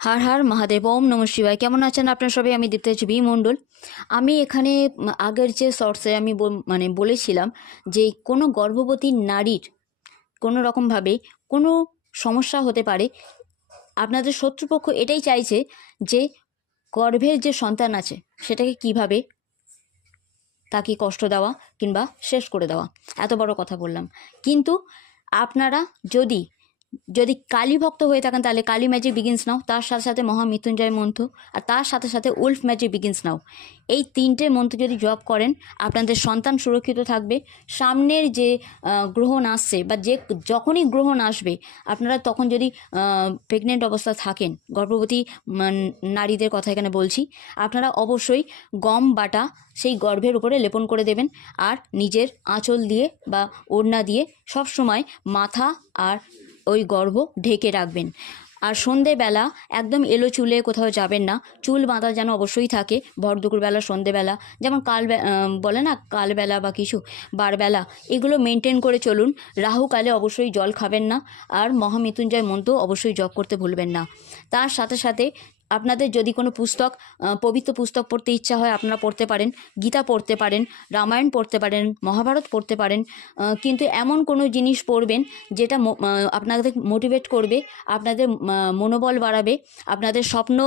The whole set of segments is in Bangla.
हर हर महादेव ओम नमः शिवाय। केमन आছেন আপনারা সবাই? আমি দীপ্তেজ বি মণ্ডল। আমি এখানে আগের যে শর্টসে আমি বলেছিলাম যে কোনো গর্ভবতী নারীর কোনো রকমভাবে কোনো সমস্যা হতে পারে। আপনাদের শত্রুপক্ষ এটাই চাইছে যে গর্ভের যে সন্তান আছে সেটাকে কিভাবে তাকে কষ্ট দেওয়া কিংবা শেষ করে দেওয়া। এত বড় কথা বললাম, কিন্তু আপনারা যদি যদি কালী ভক্ত হয়ে থাকেন তাহলে কালী ম্যাজিক বিগিনস নাও, তার সাথে সাথে মহামৃত্যুঞ্জয় মন্ত্র, আর তার সাথে সাথে উলফ ম্যাজিক বিগিনস নাও। এই তিনটে মন্ত্র যদি জপ করেন আপনাদের সন্তান সুরক্ষিত থাকবে। সামনের যে গ্রহণ আসছে বা যখনই গ্রহণ আসবে আপনারা তখন যদি প্রেগনেন্ট অবস্থা থাকেন, গর্ভবতী নারীদের কথা এখানে বলছি, আপনারা অবশ্যই গম বাটা সেই গর্ভের উপরে লেপন করে দেবেন আর নিজের আঁচল দিয়ে বা ওড়না দিয়ে সব সময় মাথা আর ওই গর্ভ ঢেকে রাখবেন। আর সন্ধেবেলা একদম এলো চুলে কোথাও যাবেন না, চুল বাঁধা যেন অবশ্যই থাকে। ভর দুপুরবেলা, সন্ধেবেলা, যেমন বলে না কালবেলা বা কিছু বারবেলা, এগুলো মেনটেন করে চলুন। রাহুকালে অবশ্যই জল খাবেন না, আর মহামৃত্যুঞ্জয় মন্ত্র অবশ্যই জপ করতে ভুলবেন না। তার সাথে সাথে আপনাদের যদি কোনো পুস্তক, পবিত্র পুস্তক পড়তে ইচ্ছা হয় আপনারা পড়তে পারেন। গীতা পড়তে পারেন, রামায়ণ পড়তে পারেন, মহাভারত পড়তে পারেন, কিন্তু এমন কোনো জিনিস পড়বেন যেটা আপনাদের মোটিভেট করবে, আপনাদের মনোবল বাড়াবে, আপনাদের স্বপ্ন,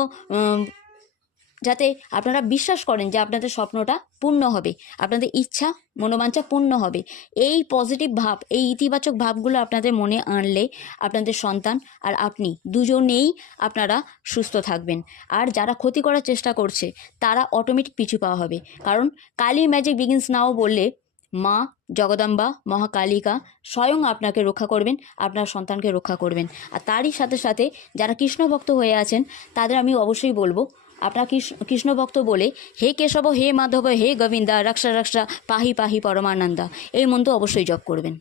যাতে আপনারা বিশ্বাস করেন যে আপনাদের স্বপ্নটা পূর্ণ হবে, আপনাদের ইচ্ছা মনোবাঞ্ছা পূর্ণ হবে। এই পজিটিভ ভাব, এই ইতিবাচক ভাবগুলো আপনাদের মনে আনলে আপনাদের সন্তান আর আপনি দুজনেই আপনারা সুস্থ থাকবেন। আর যারা ক্ষতি করার চেষ্টা করছে তারা অটোমেটিক পিছু পাওয়া হবে, কারণ কালী ম্যাজিক বিগিনস নাও বললে মা জগদম্বা মহাকালিকা স্বয়ং আপনাকে রক্ষা করবেন, আপনার সন্তানকে রক্ষা করবেন। আর তারই সাথে সাথে যারা কৃষ্ণ ভক্ত হয়ে আছেন তাদের আমি অবশ্যই বলবো, আপনার কৃষ্ণ ভক্ত বলে হে কেশব হে মাধব হে গোবিন্দা রক্ষা রক্ষা পাহি পাহি পরমানন্দা এই মন্ত্র অবশ্যই জপ করবেন।